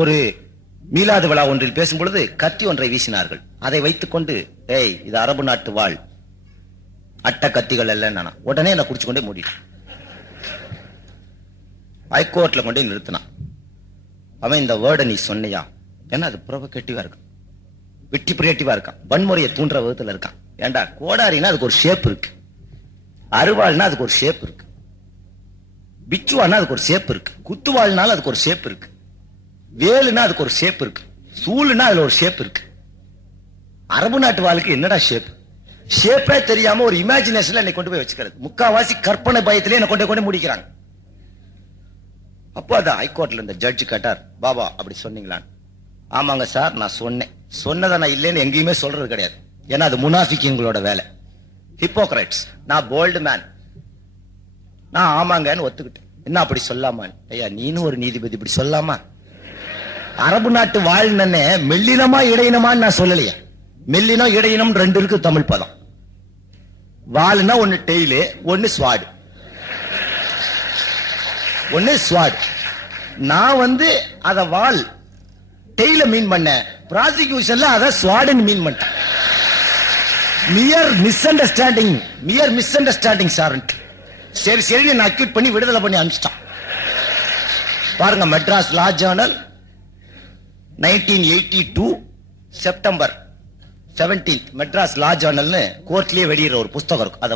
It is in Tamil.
ஒரு மீலாது விழா ஒன்றில் பேசும் பொழுது கத்தி ஒன்றை வீசினார்கள். அதை வைத்துக் கொண்டு இது அரபு நாட்டு வாழ் அட்ட கத்திகள் அல்ல, உடனே என்ன குடிச்சு கொண்டே மூடிட்டான். ஹைகோர்ட்ல கொண்டே நிறுத்தினான். அவன் இந்த வேர்டை நீ சொன்னியா? ஏன்னா அது ப்ரொவகேட்டிவா இருக்கு, விட்டிபிரேட்டிவா இருக்கான், வன்முறையை தூண்டுற விதத்துல இருக்கான். ஏண்டா கோடாரினா அதுக்கு ஒரு ஷேப் இருக்கு, அருவாள்னா அதுக்கு ஒரு ஷேப் இருக்கு, பிச்சுவாள்னா அதுக்கு ஒரு ஷேப் இருக்கு, குத்துவாள்னால அதுக்கு ஒரு ஷேப் இருக்கு, வேலுனா அதுக்கு ஒரு ஷேப் இருக்கு, சூளுனா அதுல ஒரு ஷேப் இருக்கு. அரபு நாட்டு வாளுக்கு என்னடா ஷேப்? ஷேப்பே தெரியாம ஒரு இமேஜினேஷன்ல என்னை கொண்டு போய் வச்சுக்கிறது. முக்காவாசி கற்பனை பயத்திலே என்ன கொண்டு முடிக்கிறாங்க. அப்போ அதான் ஹைகோர்ட்ல இந்த ஜட்ஜ் கேட்டார், பாபா அப்படி சொன்னீங்களான்னு. ஆமாங்க சார் நான் சொன்னேன். சொன்னதை நான் இல்லைன்னு எங்கேயுமே சொல்றது கிடையாது, ஏன்னா அது முனாஃபிக்குங்களோட வேலை, ஹிப்போக்ரைட்ஸ். நான் போல்டு மேன், நான் ஆமாங்கன்னு ஒத்துக்கிட்டேன். என்ன அப்படி சொல்லாமான்னு? ஐயா நீனும் ஒரு நீதிபதி இப்படி சொல்லாமா? அரபு நாட்டு வாழ்னே மெல்லினமா இடையினமான்னு நான் சொல்லலையா. மெல்லினம் இடையினம் ரெண்டு இருக்கு தமிழ் பதம். வாள்னா ஒன்னு டெய்லு, ஒன்னு ஸ்வாடு, ஒன்னு ஸ்வாடு. நான் அத வாள் டெய்ல மீன் பண்ண, ப்ராசிக்யூஷன்ல அத ஸ்வாடுன்னு மீன் பண்ணிட்டேன். மியர் மிஸ் அண்டர்ஸ்டாண்டிங் சார்ன்ட். சரி சரி நான் அக்யூட் பண்ணி விடுதலை பண்ணி அனுப்பிச்சிட்டான். பாருங்க, மெட்ராஸ் லா ஜர்னல் 1982 செப்டம்பர் 17 மெட்ராஸ் லா ஜர்னல்னு கோர்ட்லயே வெளியிடுற ஒரு புஸ்தகம் இருக்கும்.